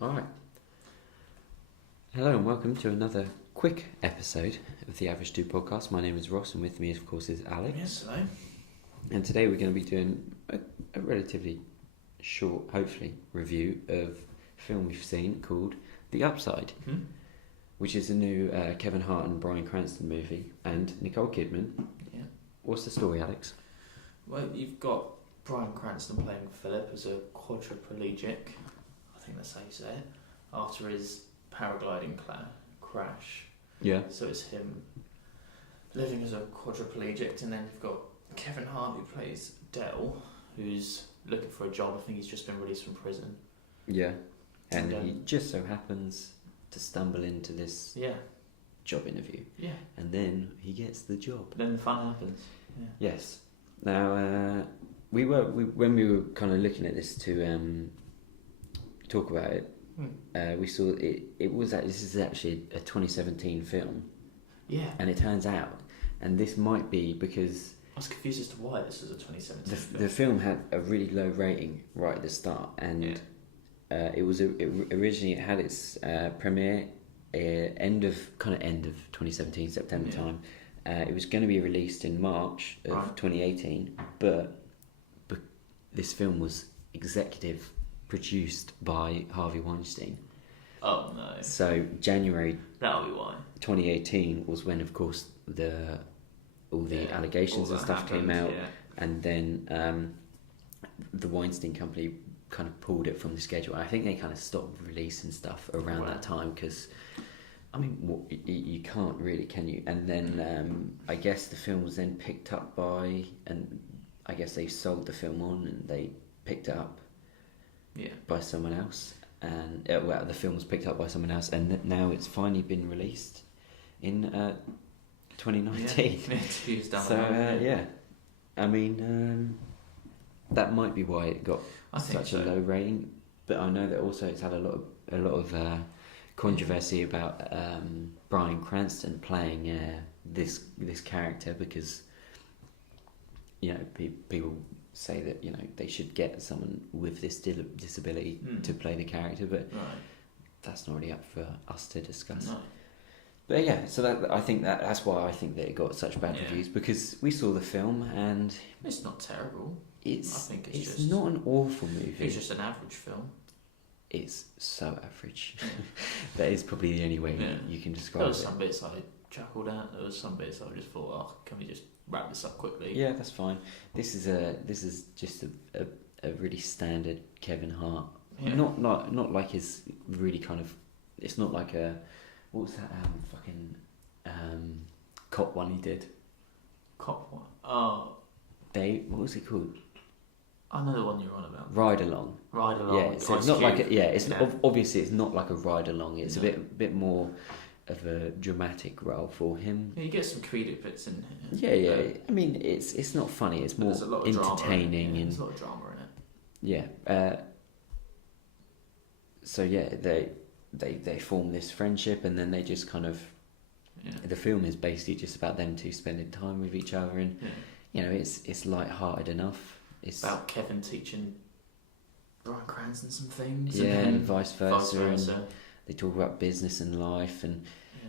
Alright. Hello and welcome to another quick episode of the AV2 Podcast. My name is Ross and with me, of course, is Alex. Yes, hello. And today we're going to be doing a relatively short, hopefully, review of a film we've seen called The Upside, which is a new Kevin Hart and Bryan Cranston movie, and Nicole Kidman. Yeah. What's the story, Alex? Well, you've got Bryan Cranston playing Philip as a quadriplegic, I think that's how you say it, after his paragliding crash. Yeah. So it's him living as a quadriplegic, and then you've got Kevin Hart who plays Dell, who's looking for a job. I think he's just been released from prison. Yeah. And he just so happens to stumble into this job interview. Yeah. And then he gets the job. Then the fun happens. Yeah. Yes. Now, when we were kind of looking at this to talk about it, we saw this is actually a 2017 film. Yeah. And it turns out, and this might be because I was confused as to why this was a 2017 film. The film had a really low rating right at the start, and originally it had its premiere end of 2017 September time. It was going to be released in March of 2018, but this film was executive produced by Harvey Weinstein. Oh no! So January that'll be why 2018 was when, of course, all the allegations and stuff came out, and then the Weinstein Company kind of pulled it from the schedule. I think they kind of stopped releasing stuff around that time because, I mean, you can't really, can you? And then I guess the film was then picked up by, and I guess they sold the film on and they picked it up by someone else. And the film was picked up by someone else, and now it's finally been released in 2019. I mean, that might be why it got such a low rating. But I know that also it's had a lot of controversy about Bryan Cranston playing this character, because people say that they should get someone with this disability to play the character, but that's not really up for us to discuss. No. But yeah, so that's why I think that it got such bad reviews, because we saw the film and it's not terrible. I think it's just not an awful movie. It's just an average film. It's so average. That is probably the only way you can describe it. There was some bits I chuckled at. There was some bits I just thought, can we just wrap this up quickly? Yeah, that's fine. This is just a really standard Kevin Hart. Yeah. Not like his really kind of. It's not like a. What was that fucking cop one he did? Cop one? Oh. What was it called? I know the one you're on about. Ride Along. Yeah, so it's not like obviously it's not like a ride along. It's a bit more of a dramatic role for him. Yeah, you get some comedic bits in here. Yeah. I mean, it's not funny. It's more entertaining. There's a lot of drama in it. Yeah. So yeah, they form this friendship, and then they just kind of. Yeah. The film is basically just about them two spending time with each other, and it's light-hearted enough. It's about Kevin teaching Bryan Cranston some things. And vice versa. And they talk about business and life, and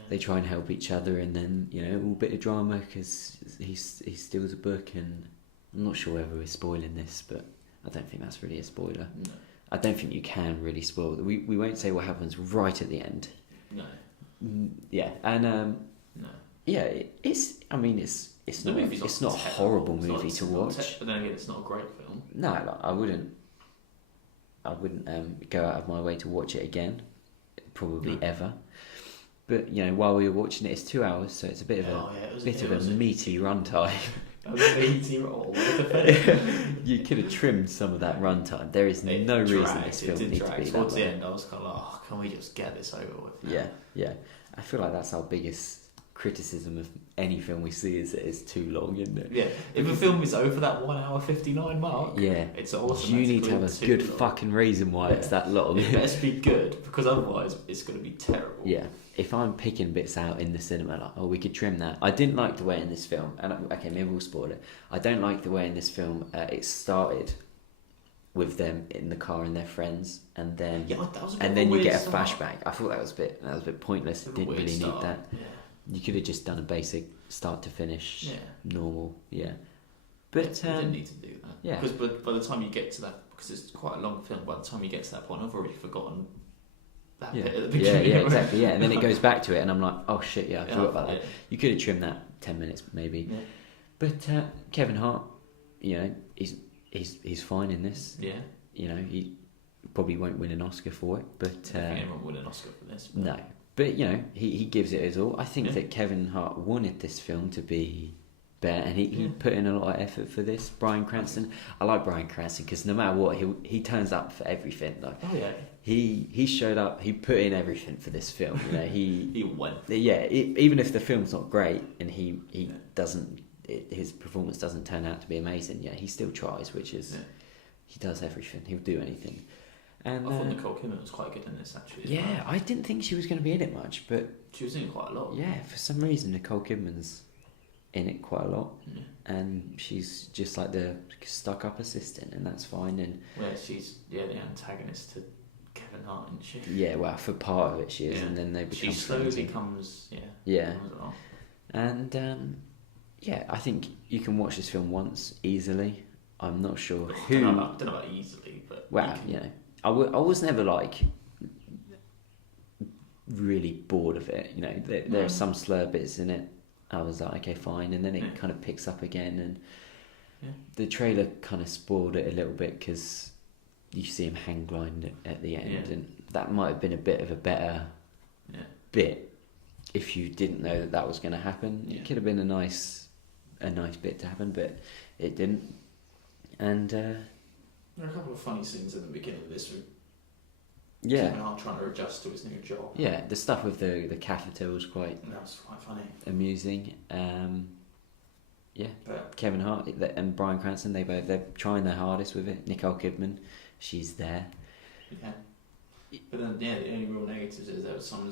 they try and help each other, and then a little bit of drama because he steals a book, and I'm not sure whether we're spoiling this, but I don't think that's really a spoiler. No. I don't think you can really spoil it. We won't say what happens right at the end. No. Yeah, and no. Yeah, it's not a horrible movie to watch. But then again, it's not a great film. No, I wouldn't go out of my way to watch it again, probably ever. But while we were watching it, it's 2 hours, so it's a bit of a meaty runtime. A meaty roll. You could have trimmed some of that runtime. There is no reason this film needs to be that towards long. the end. I was kind of can we just get this over with now? Yeah. I feel like that's our biggest criticism of any film we see is that it's too long, isn't it? Yeah. If a film is over that 1 hour 59 mark, it's automatically you need to have a good fucking reason why it's that long. It better be good, because otherwise it's going to be terrible. Yeah. If I'm picking bits out in the cinema, like, we could trim that. I didn't like the way in this film, and okay, maybe we'll spoil it. I don't like the way in this film it started with them in the car and their friends, and then that was a bit and then you get a start. flashback. I thought that was a bit pointless. It didn't really need that. Yeah. You could have just done a basic start to finish, normal, But you didn't need to do that. Yeah. Because by the time you get to that, because it's quite a long film, by the time you get to that point, I've already forgotten that bit at the beginning. Yeah, exactly. Yeah, and then it goes back to it, and I'm like, oh shit, I forgot about that. Yeah. You could have trimmed that 10 minutes maybe. Yeah. But Kevin Hart, he's fine in this. Yeah. He probably won't win an Oscar for it, but anyone won't win an Oscar for this. But... No, but he gives it his all. I think that Kevin Hart wanted this film to be better, and he put in a lot of effort for this. Bryan Cranston, I like Bryan Cranston because no matter what, he turns up for everything. Like, oh yeah, he showed up. He put in everything for this film. He went. Yeah, even if the film's not great and he doesn't, his performance doesn't turn out to be amazing. Yeah, he still tries, which is he does everything. He'll do anything. And I thought Nicole Kidman was quite good in this actually. Yeah, well. I didn't think she was going to be in it much, but she was in it quite a lot. Yeah, for some reason Nicole Kidman's in it quite a lot, and she's just like the stuck-up assistant, and that's fine. And she's the antagonist to Kevin Hart, isn't she? Yeah, well, for part of it she is, and then they become. She slowly becomes, and I think you can watch this film once easily. I'm not sure who. I don't know about easily, but I was never like really bored of it. There are some slur bits in it. I was like, okay, fine, and then it kind of picks up again, and the trailer kind of spoiled it a little bit because you see him hang gliding at the end, and that might have been a bit of a better bit if you didn't know that was going to happen. It could have been a nice bit to happen, but it didn't. And there are a couple of funny scenes in the beginning of this. Kevin Hart trying to adjust to his new job. Yeah, the stuff with the catheter was quite funny, amusing. But Kevin Hart and Bryan Cranston, they're trying their hardest with it. Nicole Kidman, she's there. Yeah, but then the only real negatives is there were some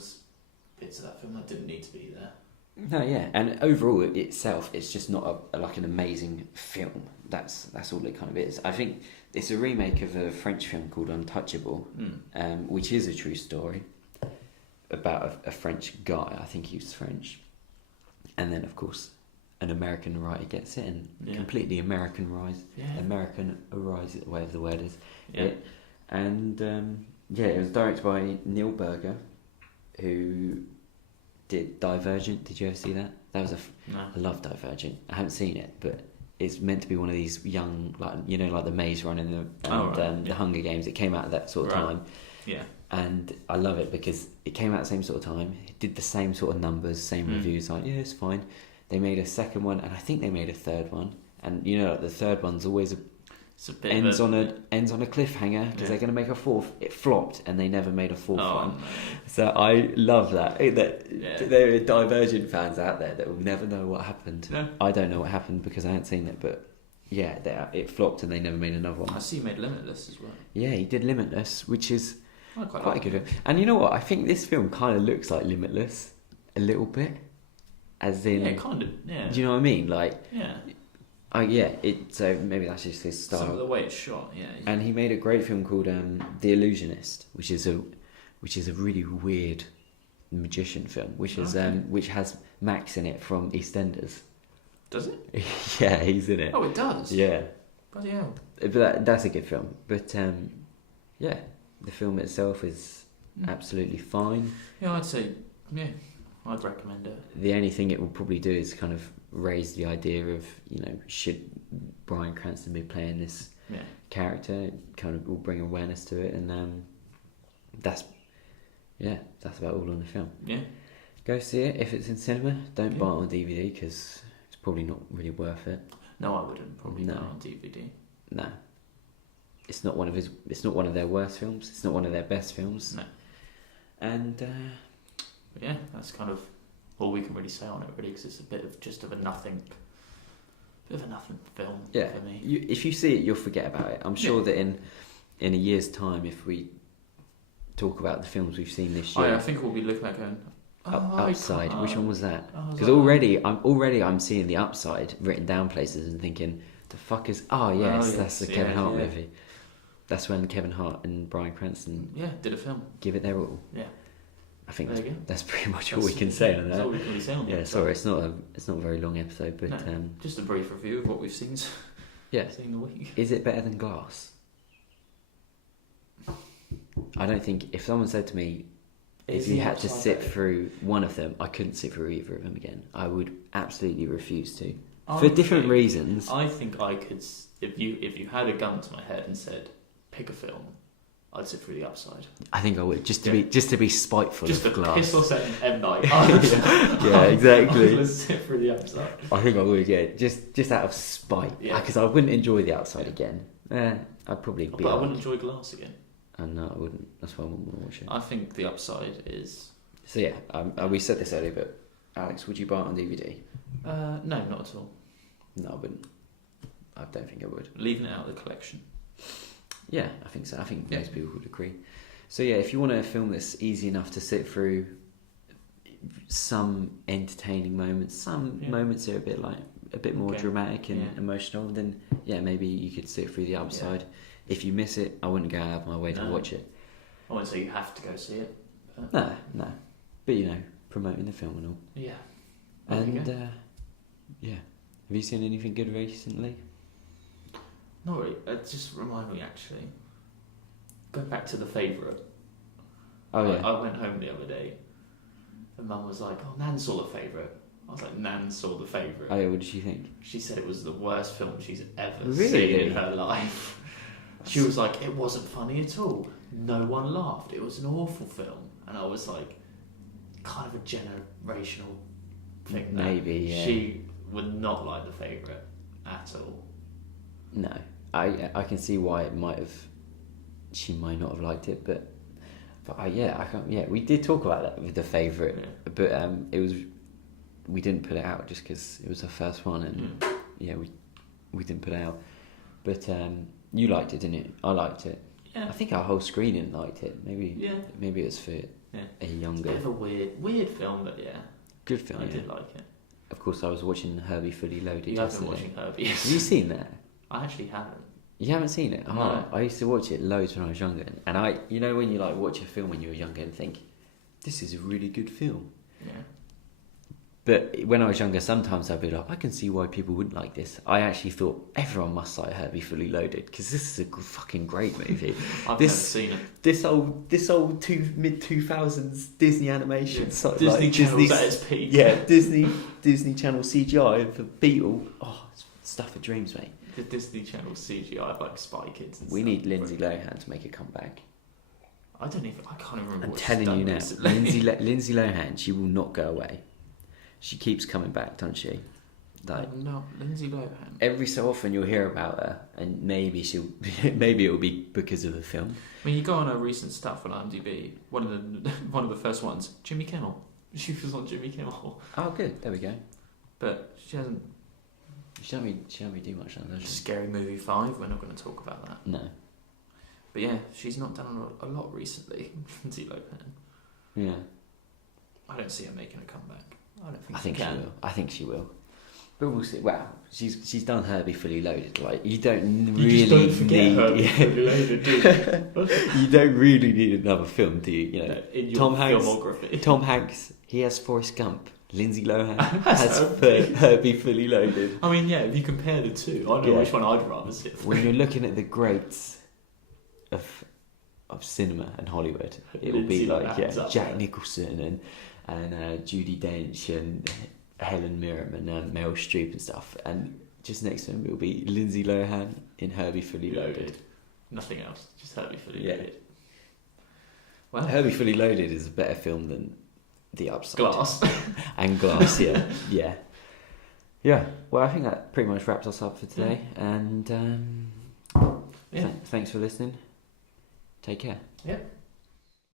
bits of that film that didn't need to be there. No, and overall itself, it's just not like an amazing film. That's all it kind of is. I think it's a remake of a French film called Untouchable, which is a true story about a French guy. I think he was French, and then of course an American writer gets it and completely Americanized, whatever the word is. And it was directed by Neil Berger, who did Divergent. Did you ever see that? No. I love Divergent. I haven't seen it, but it's meant to be one of these young, like the Maze Runner and the Hunger Games. It came out at that sort of time. Yeah. And I love it because it came out at the same sort of time. It did the same sort of numbers, same reviews. Like, it's fine. They made a second one, and I think they made a third one. And the third one's always ends on a cliffhanger because they're going to make a fourth. It flopped, and they never made a fourth one. No. So I love that. There are Divergent fans out there that will never know what happened. No. I don't know what happened because I hadn't seen it, but it flopped, and they never made another one. I see he made Limitless as well. Yeah, he did Limitless, which is quite a good film. And you know what? I think this film kind of looks like Limitless a little bit, as in kind of. Yeah. Do you know what I mean? Like so maybe that's just his style. Some of the way it's shot, And he made a great film called The Illusionist, which is a really weird magician film, which has Max in it from EastEnders. Does it? Yeah, he's in it. Oh, it does. Yeah. Bloody hell. But that's a good film. But the film itself is absolutely fine. Yeah, I'd say I'd recommend it. The only thing it will probably do is kind of raise the idea of, should Bryan Cranston be playing this character? It kind of will bring awareness to it, and that's about all on the film. Yeah. Go see it if it's in cinema. Don't buy it on DVD because it's probably not really worth it. No, I wouldn't probably buy it on DVD. No. It's not one of their worst films. It's not one of their best films. No. And that's kind of all we can really say on it, really, because it's a bit of a nothing film for me. If you see it, you'll forget about it. I'm sure that in a year's time, if we talk about the films we've seen this year, I think we'll be looking at going Upside. Which one was that? Because already I'm seeing the Upside written down places and thinking, the fuck is? That's the Kevin Hart movie. That's when Kevin Hart and Bryan Cranston did a film. give it their all. Yeah. I think There you go. that's pretty much all we can say on that. That's all we can really say on that. Yeah, sorry, it's not a very long episode, but just a brief review of what we've seen. Seen the week. Is it better than Glass? I don't think if someone said to me, if you had to sit through one of them, I couldn't sit through either of them again. I would absolutely refuse to, for different reasons. I think I could. If you had a gun to my head and said, pick a film, I'd sit through The Upside. I think I would, just to be spiteful just of Glass. Just to piss off M. Night. Yeah, exactly. I would sit through The Upside. I think I would, yeah, just out of spite. Yeah, because I wouldn't enjoy The Outside again. I'd probably be. But I wouldn't enjoy Glass again. No, I wouldn't. That's why I wouldn't want to watch it. I think The Upside is. So yeah, we said this earlier, but Alex, would you buy it on DVD? No, not at all. No, I wouldn't. I don't think I would. Leaving it out of the collection. Yeah, I think so. I think most people would agree. So yeah, if you want a film that's easy enough to sit through, some entertaining moments, some moments are a bit more dramatic and emotional, then maybe you could sit through The Upside. Yeah. If you miss it, I wouldn't go out of my way to watch it. I wouldn't say you have to go see it. No. But promoting the film and all. Yeah. And have you seen anything good recently? Not really. It just reminded me actually. Going back to The Favourite. Oh yeah. I went home the other day, and Mum was like, "Oh, Nan saw The Favourite." I was like, "Nan saw The Favourite." Oh yeah. What did she think? She said it was the worst film she's ever seen in her life. She was like, it wasn't funny at all. No one laughed. It was an awful film. And I was like, kind of a generational thing. Maybe, She would not like The Favourite at all. No. I can see why she might not have liked it, but we did talk about that with The Favourite, but we didn't put it out just because it was the first one, and we didn't put it out. But you liked it, didn't you? I liked it. Yeah. I think our whole screening liked it. Maybe it was for a younger. It's a bit of a weird film, but good film. I did like it. Of course, I was watching Herbie Fully Loaded. You have been watching Herbie. Have you seen that? I actually haven't. You haven't seen it? No. I used to watch it loads when I was younger, and when you watch a film when you were younger and think, this is a really good film. Yeah. But when I was younger, sometimes I'd be like, I can see why people wouldn't like this. I actually thought everyone must like Herbie Fully Loaded because this is a fucking great movie. I've never seen it. This old mid-2000s Disney animation. Yeah. So, Disney Channel's at its peak. Yeah, Disney Channel CGI for Beetle. Oh, it's stuff of dreams, mate. The Disney Channel CGI like Spy Kids and stuff. We need Lindsay Lohan to make a comeback. I can't even remember. I'm telling you now, Lindsay Lohan, she will not go away. She keeps coming back, doesn't she? No, Lindsay Lohan. Every so often you'll hear about her, and maybe it'll be because of the film. I mean, you go on her recent stuff on IMDb. One of the first ones, Jimmy Kimmel. She was on Jimmy Kimmel. Oh, good. There we go. But she hasn't. She don't really do much, does she? Scary Movie 5. We're not going to talk about that. No. But yeah, she's not done a lot recently. Lindsay Lohan. Yeah. I don't see her making a comeback. I think she will. I think she will. But we'll see. Well, she's done Herbie Fully Loaded. Like, you don't really just don't forget Herbie Fully Loaded, do you? You don't really need another film, do you? You know, in your filmography. Tom Hanks, he has Forrest Gump. Lindsay Lohan has Herbie Fully Loaded. I mean, if you compare the two, I know which one I'd rather sit for. When you're looking at the greats of cinema and Hollywood, it will be like Jack Nicholson and Judi Dench and Helen Mirren and Meryl Streep and stuff, and just next to him it will be Lindsay Lohan in Herbie Fully Loaded. Nothing else, just Herbie Fully Loaded. Well, Herbie Fully Loaded is a better film than The Upside. Glass. And Glass, yeah. Well, I think that pretty much wraps us up for today, and thanks for listening. Take care. Yeah.